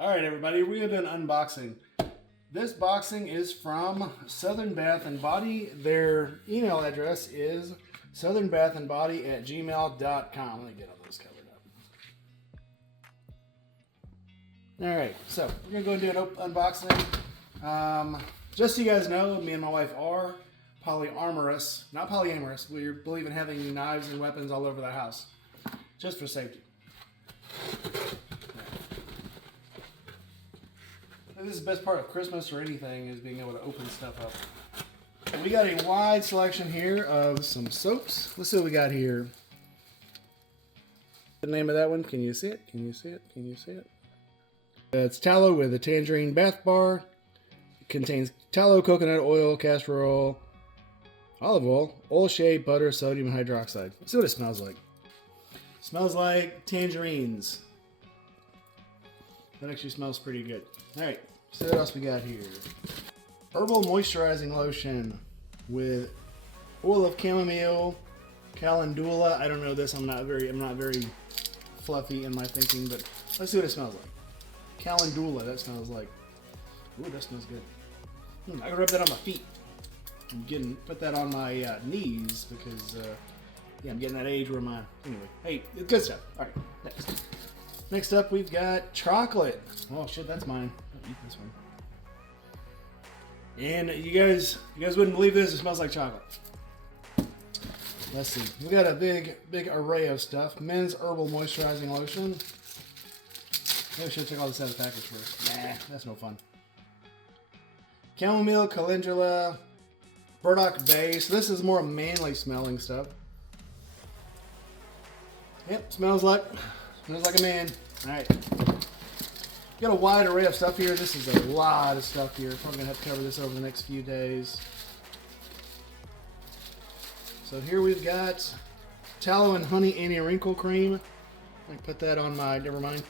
All right, everybody, we're going to do an unboxing. This boxing is from Southern Bath and Body. Their email address is southernbathandbody@gmail.com. Let me get all those covered up. All right, so we're going to go and do an unboxing. Just so you guys know, me and my wife are polyamorous, not polyamorous. We believe in having knives and weapons all over the house, just for safety. This is the best part of Christmas or anything, is being able to open stuff up. And we got a wide selection here of some soaps. Let's see what we got here. The name of that one, can you see it? Can you see it? Can you see it? It's tallow with a tangerine bath bar. It contains tallow, coconut oil, castor oil, olive oil, shea, butter, sodium hydroxide. Let's see what it smells like. It smells like tangerines. That actually smells pretty good. All right, so what else we got here? Herbal moisturizing lotion with oil of chamomile, calendula. I don't know this. I'm not very fluffy in my thinking, but let's see what it smells like. Calendula. That smells like. Ooh, that smells good. I can rub that on my feet. Put that on my knees because yeah, I'm getting that age where my Hey, it's good stuff. All right, next. Next up, we've got chocolate. Oh shit, that's mine. I'll eat this one. And you guys wouldn't believe this. It smells like chocolate. Let's see. We got a big array of stuff. Men's herbal moisturizing lotion. Maybe I should check all this out of the package first. Nah, that's no fun. Chamomile, calendula, burdock bay. So this is more manly smelling stuff. Yep, smells like a man. All right. Got a wide array of stuff here. This is a lot of stuff here. Probably gonna have to cover this over the next few days. So here we've got tallow and honey anti-wrinkle cream. I can put that on my, never mind.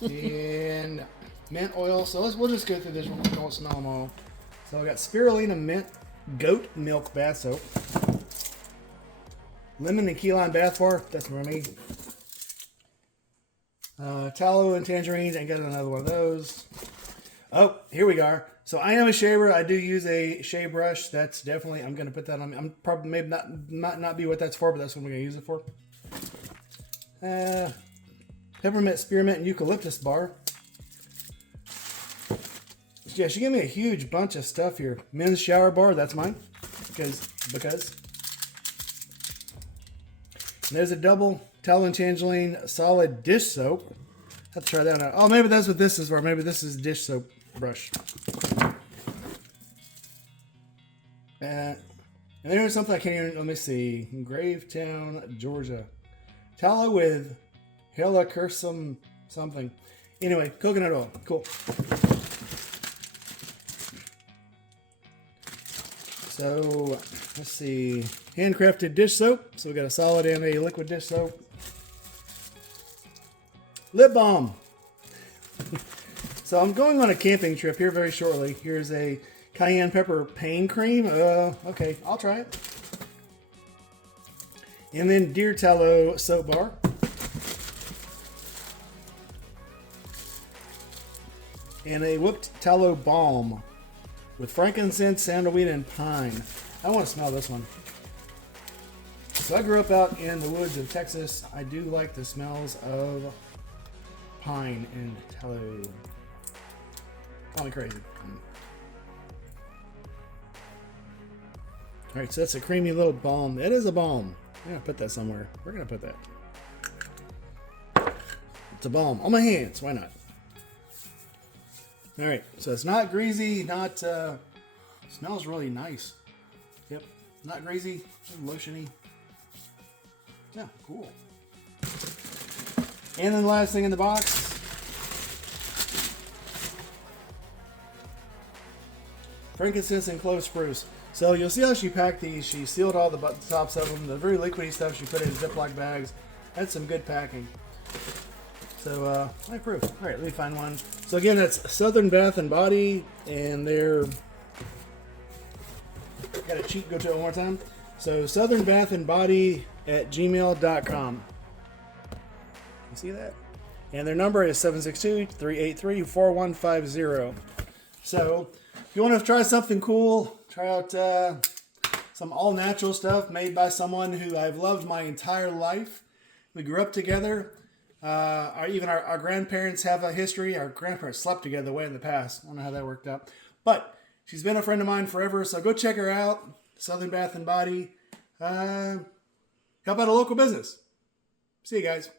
And mint oil. So we'll just go through this one. Don't smell them all. So we got spirulina mint goat milk bath soap. Lemon and key lime bath bar. That's for me. Tallow and tangerines. I got another one of those. Oh, here we are. So I am a shaver. I do use a shave brush. That's definitely, I'm going to put that on. I'm probably maybe not be what that's for, but that's what we're going to use it for. Peppermint, spearmint, and eucalyptus bar. Yeah, she gave me a huge bunch of stuff here. Men's shower bar. That's mine. Because. And there's a double tallow and tangerine solid dish soap. Have to try that out. Oh, maybe that's what this is for. Maybe this is dish soap brush. And there's something I can't even. Let me see. Gravetown, Georgia. Tallow with helicurcum something. Anyway, coconut oil. Cool. So let's see. Handcrafted dish soap. So we got a solid and a liquid dish soap. Lip balm. So I'm going on a camping trip here very shortly. Here's a cayenne pepper pain cream. Okay, I'll try it. And then deer tallow soap bar. And a whipped tallow balm with frankincense, sandalweed, and pine. I want to smell this one. So I grew up out in the woods of Texas. I do like the smells of pine and tallow. Call me crazy. All right, so that's a creamy little balm. That is a balm. I'm gonna put that somewhere. We're gonna put that. It's a balm on my hands. Why not? All right, so it's not greasy. Not smells really nice. Yep, not greasy. Lotiony. Yeah, cool. And then the last thing in the box. Frankincense and clove spruce. So you'll see how she packed these. She sealed all the tops of them. The very liquidy stuff she put in Ziploc bags. That's some good packing. So I approve. All right, let me find one. So again, that's Southern Bath and Body, and they're. Got a cheat. Go to it one more time. So southernbathandbody@gmail.com. You see that? And their number is 762-383-4150. So if you want to try something cool, try out some all-natural stuff made by someone who I've loved my entire life. We grew up together. Our grandparents have a history. Our grandparents slept together way in the past. I don't know how that worked out. But she's been a friend of mine forever, so go check her out. Southern Bath and Body. Help out a local business. See you guys.